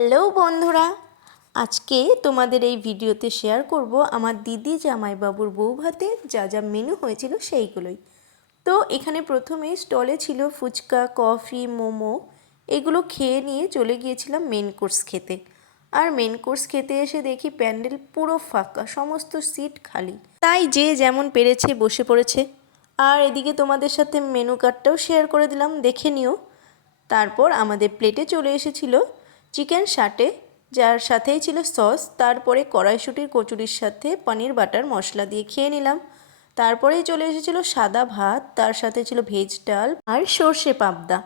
Hello বন্ধুরা, আজকে তোমাদের এই ভিডিওতে শেয়ার করব আমার দিদি জামাইবাবুর বউ ভাতে যা যা মেনু হয়েছিল সেইগুলোই। তো এখানে প্রথমে স্টলে ছিল ফুচকা, কফি, মোমো। এগুলো খেয়ে নিয়ে চলে গিয়েছিলাম মেন কোর্স খেতে। আর মেন কোর্স খেতে এসে দেখি প্যান্ডেল পুরো ফাঁকা, সমস্ত সিট খালি, তাই যে যেমন পেরেছে বসে পড়েছে। আর এদিকে তোমাদের সাথে মেনু কার্ডটাও শেয়ার করে দিলাম, দেখে নিও। তারপর আমাদের প্লেটে চলে এসেছিল চিকেন সাটে, যার সাথেই ছিল সস। তারপরে কড়াইশুঁটির কচুরির সাথে পনির বাটার মশলা দিয়ে খেয়ে নিলাম। তারপরেই চলে এসেছিল সাদা ভাত, তার সাথে ছিল ভেজ ডাল আর সর্ষে পাবদা।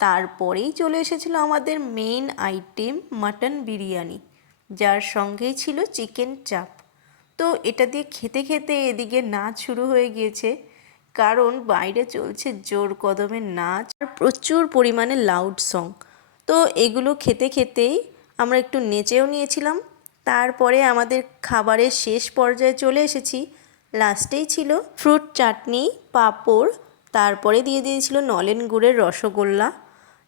তারপরেই চলে এসেছিল আমাদের মেইন আইটেম মাটন বিরিয়ানি, যার সঙ্গেই ছিল চিকেন চাপ। তো এটা দিয়ে খেতে খেতে এদিকে নাচ শুরু হয়ে গিয়েছে, কারণ বাইরে চলছে জোর কদমের নাচ আর প্রচুর পরিমাণে লাউড সং। তো এগুলো খেতে খেতেই আমরা একটু নেচেও নিয়েছিলাম। তারপরে আমাদের খাবারের শেষ পর্যায়ে চলে এসেছি। লাস্টেই ছিল ফ্রুট চাটনি, পাঁপড়, তারপরে দিয়ে দিয়েছিল নলেন গুড়ের রসগোল্লা।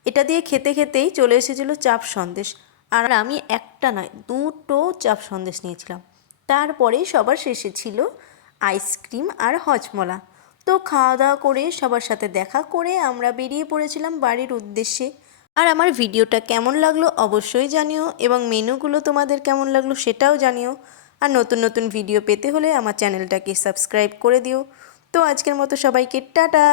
এটা দিয়ে খেতে খেতেই চলে এসেছিল চাপ সন্দেশ। আর আমি একটা নয়, দুটো চাপ সন্দেশ নিয়েছিলাম। তারপরে সবার শেষে ছিল আইসক্রিম আর হজমলা। তো খাওয়া দাওয়া করে সবার সাথে দেখা করে আমরা বেরিয়ে পড়েছিলাম বাড়ির উদ্দেশ্যে। আর আমার ভিডিওটা কেমন লাগলো অবশ্যই জানিও, এবং মেনুগুলো তোমাদের কেমন লাগলো সেটাও জানিও। আর নতুন নতুন ভিডিও পেতে হলে আমার চ্যানেলটাকে সাবস্ক্রাইব করে দিও। তো আজকের মতো সবাইকে টাটা।